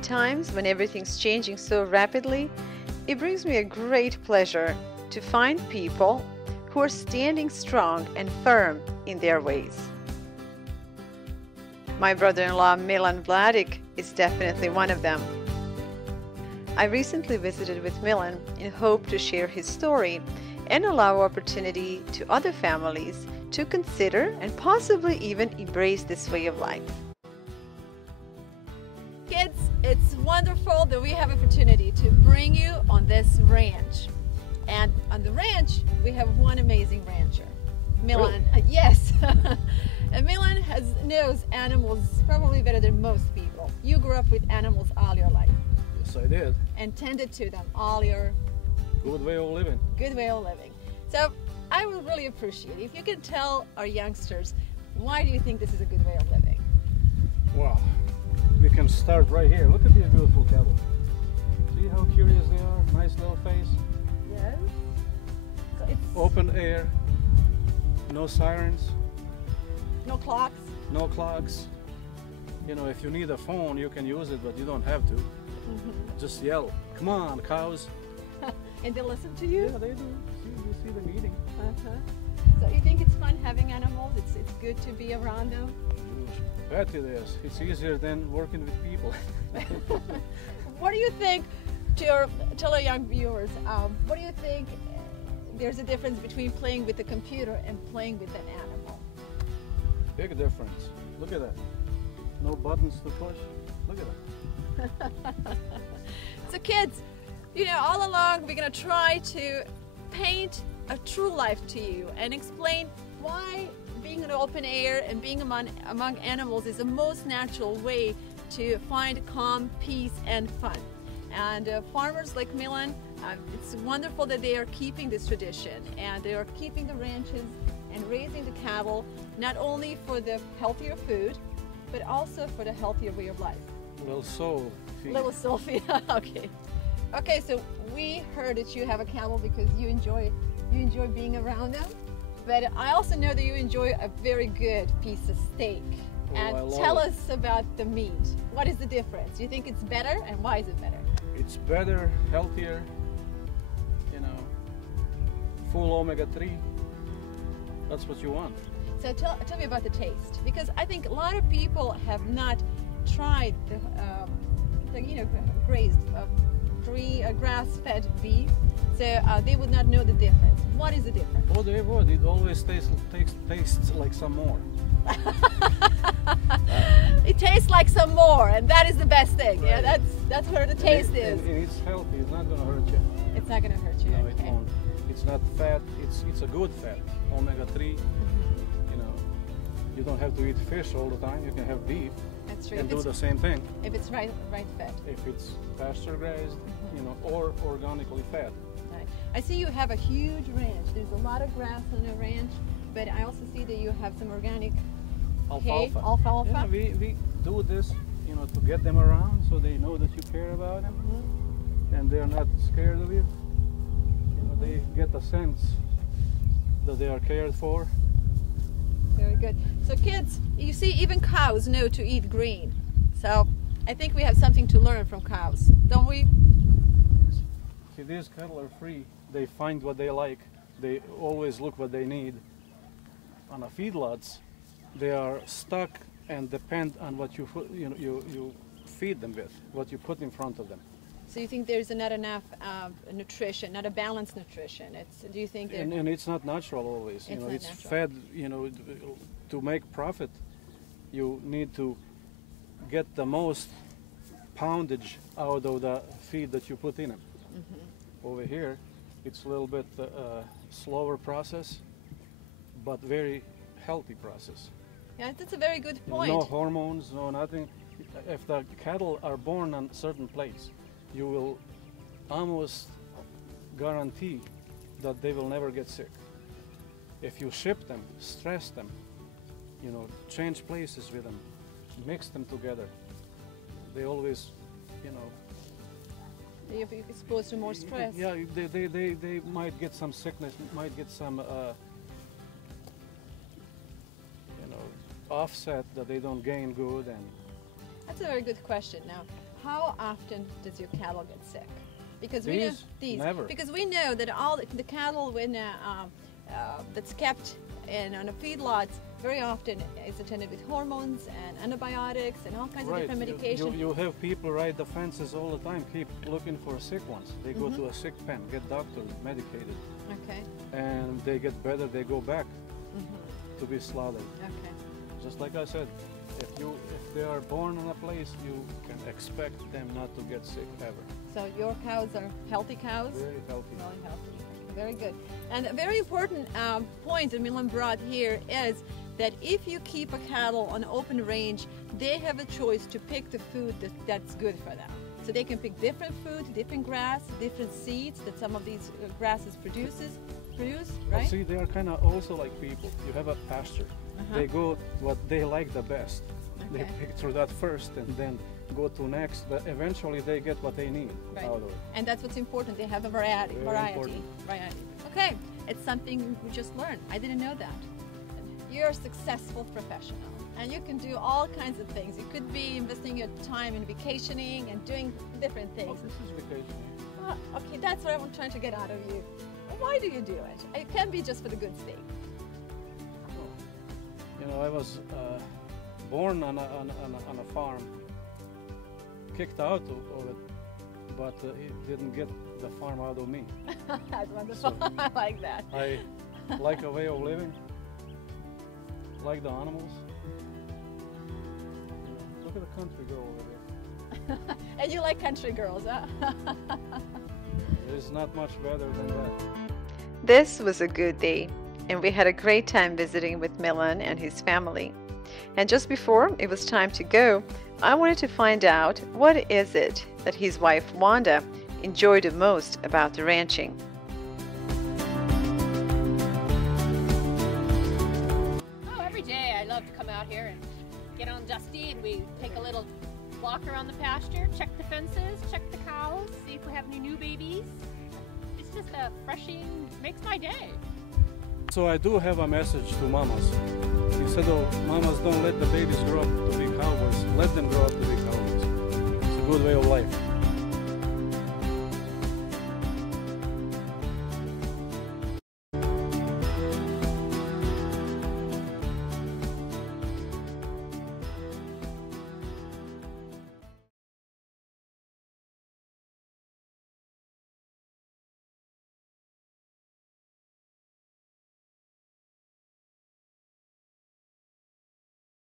In times when everything's changing so rapidly, it brings me a great pleasure to find people who are standing strong and firm in their ways. My brother-in-law Milan Vladic is definitely one of them. I recently visited with Milan in hope to share his story and allow opportunity to other families to consider and possibly even embrace this way of life. Kids, it's wonderful that we have opportunity to bring you on this ranch. And on the ranch, we have one amazing rancher, Milan. Really? Yes. And Milan knows animals probably better than most people. You grew up with animals all your life. Yes, I did. And tended to them all your Good way of living. good way of living. So I would really appreciate if you can tell our youngsters, why do you think this is a good way of living? Wow. We can start right here. Look at these beautiful cattle. See how curious they are? Nice little face. Yes. So it's Open air. No sirens. no clocks. No clocks. You know, if you need a phone, you can use it, but you don't have to. Just yell, "Come on, cows!" And they listen to you? Yeah, they do. You see them eating. So you think it's fun having animals? It's good to be around them? You bet it is. It's easier than working with people. What do you think, tell our young viewers, what do you think there's a difference between playing with a computer and playing with an animal? Big difference. Look at that. No buttons to push. Look at that. So kids, you know, all along we're going to try to paint a true life to you and explain why being in open air and being among animals is the most natural way to find calm, peace, and fun. And farmers like Milan, it's wonderful that they are keeping this tradition and they are keeping the ranches and raising the cattle, not only for the healthier food, but also for the healthier way of life. Little soul feed. Little Sophie, okay. Okay, so we heard that you have a camel because you enjoy being around them, but I also know that you enjoy a very good piece of steak. Oh, I And love tell it. us about the meat. What is the difference? Do you think it's better, and why is it better? It's better, healthier, you know, full omega-3. That's what you want. So tell me about the taste, because I think a lot of people have not tried the grazed grass-fed beef, so they would not know the difference. What is the difference? Oh, they would. It always tastes like some more. It tastes like some more, and that is the best thing. Right. Yeah, that's where the taste is. And it's healthy. It's not going to hurt you. It's not going to hurt you. No, okay. it won't. It's not fat. It's a good fat. Omega-3. You know, you don't have to eat fish all the time. You can have beef That's true. and If do it's, the same thing. if it's right fed. If it's pasture grazed, you know, or organically fed. Right. I see you have a huge ranch. There's a lot of grass on the ranch, but I also see that you have some organic hay, alfalfa. Yeah, we do this, you know, to get them around so they know that you care about them and they're not scared of you. You know, they get a sense that they are cared for. Very good. So kids, you see, even cows know to eat green. So I think we have something to learn from cows, don't we? See, these cattle are free. They find what they like. They always look what they need. On a feedlots, they are stuck and depend on what you feed them with, what you put in front of them. So you think there's not enough nutrition, not a balanced nutrition? Do you think they're And it's not natural always. You It's know, not it's natural. fed. You know, to make profit, you need to get the most poundage out of the feed that you put in them. Over here, it's a little bit slower process, but very healthy process. Yeah, that's a very good point. No hormones, no nothing. If the cattle are born on certain place, you will almost guarantee that they will never get sick. If you ship them, stress them, you know, change places with them, mix them together, they always, you know, You're exposed to more stress. yeah, they might get some sickness, might get some, you know, offset that they don't gain good. And That's a very good question. Now, how often does your cattle get sick? Because we know Never. Because we know that all the cattle when that's kept on a feedlots very often is attended with hormones and antibiotics and all kinds of different medications. You have people ride the fences all the time, keep looking for sick ones. They go to a sick pen, get doctor medicated. Okay. And they get better, they go back to be slaughtered. Okay. Just like I said, if they are born in a place, you can expect them not to get sick ever. So your cows are healthy cows? Very healthy. Really healthy. Very good. And a very important point that Milan brought here is that if you keep a cattle on open range, they have a choice to pick the food that's good for them. So they can pick different food, different grass, different seeds that some of these grasses produce, right? But see, they are kind of also like people. You have a pasture. They go what they like the best. They pick through that first and then go to next, but eventually they get what they need out of it. And that's what's important. They have a variety. Okay, it's something we just learned. I didn't know that. You're a successful professional and you can do all kinds of things. You could be investing your time in vacationing and doing different things. Oh, this is vacationing. Okay, that's what I'm trying to get out of you. Why do you do it? It can't be just for the good sake. You know, I was born on a farm, kicked out of it, but it didn't get the farm out of me. That's wonderful. So I like that. I like a way of living, like the animals. You know, look at the country girl over there. And you like country girls, huh? There's not much better than that. This was a good day, and we had a great time visiting with Milan and his family. And just before it was time to go, I wanted to find out what is it that his wife Wanda enjoyed the most about the ranching. Oh, every day I love to come out here and get on Dusty and we take a little walk around the pasture, check the fences, check the cows, see if we have any new babies. It's just a freshing, makes my day. So I do have a message to mamas. Instead of mamas don't let the babies grow up to be cowboys, let them grow up to be cowboys. It's a good way of life.